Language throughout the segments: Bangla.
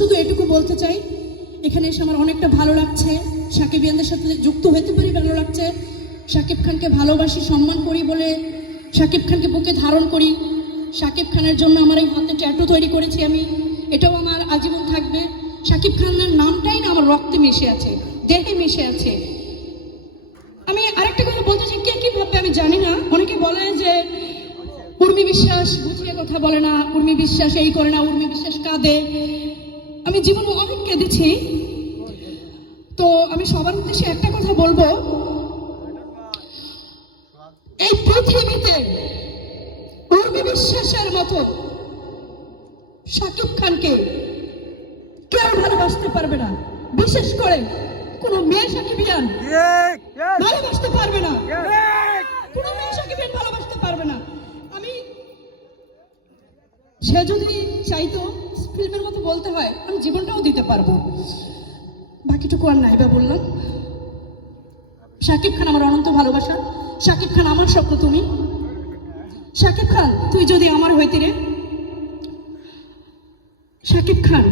শুধু এটুকু বলতে চাই, এখানে এসে আমার অনেকটা ভালো লাগছে, সাকিবিয়ানদের সাথে যুক্ত হতে পারি ভালো লাগছে। শাকিব খানকে ভালোবাসি, সম্মান করি বলে শাকিব খানকে বুকে ধারণ করি। শাকিব খানের জন্য আমার এই হাতে ট্যাটু তৈরি করেছি আমি, এটাও আমার আজীবন থাকবে। শাকিব খানের নামটাই না আমার রক্তে মিশে আছে, দেহে মিশে আছে। আমি আরেকটা কথা বলতে চাই, কে কি ভাববে আমি জানি না। অনেকে বলে যে উর্মি বিশ্বাস বুঝিয়ে কথা বলে না, উর্মি বিশ্বাস এই করে না, উর্মি বিশ্বাস কাঁদে। আমি জীবনে অনেক কেঁদেছি। তো আমি সবার উদ্দেশ্যে একটা কথা বলবো, এই পৃথিবীতে উর্মি বিশ্বাসের মতো শাকিব খানকে কেউ ভালোবাসতে পারবে না। বিশেষ করে কোন মেয়ে সাকিবিয়ান ভালোবাসতে পারবে না, কোন মেয়ে সাকিবিয়ান ভালোবাসতে পারবে না। আমি সে যদি চাইতো ফিল্মের মতো বলতে হয়, আমি জীবনটাও দিতে পারবো। বাকিটুকু আর নাইবা বললাম। শাকিব খান আমার অনন্ত ভালোবাসা, শাকিব খান আমার স্বপ্ন তুমি। শাকিব খান তুই যদি আমার হইতি রে, শাকিব খান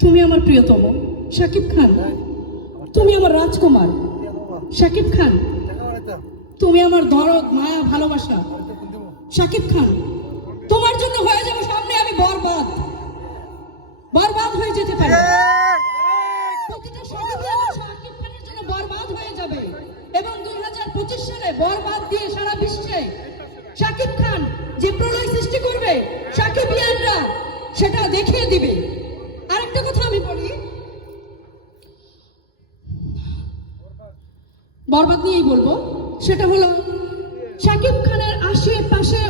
তুমি আমার প্রিয়তম, শাকিব খান তুমি আমার রাজকুমার, শাকিব খান তুমি আমার দরদ মায়া ভালোবাসা, শাকিব খান তোমার জন্য হয়ে যাবে সামনে আমি বরবাদ, বরবাদ হয়ে যেতে পারি। প্রতিটা শহরে আমার শাকিব খানের জন্য বরবাদ হয়ে যাবে এবং 2025 সালে বরবাদ দিয়ে সারা বিশ্বে শাকিব খান যে প্রলয় সৃষ্টি করবে সাকিবিয়ানরা সেটা দেখিয়ে দিবে। আরেকটা কথা আমি বলি, বরবাদ নিয়েই বলবো, সেটা হলো শাকিব খানের আশেপাশে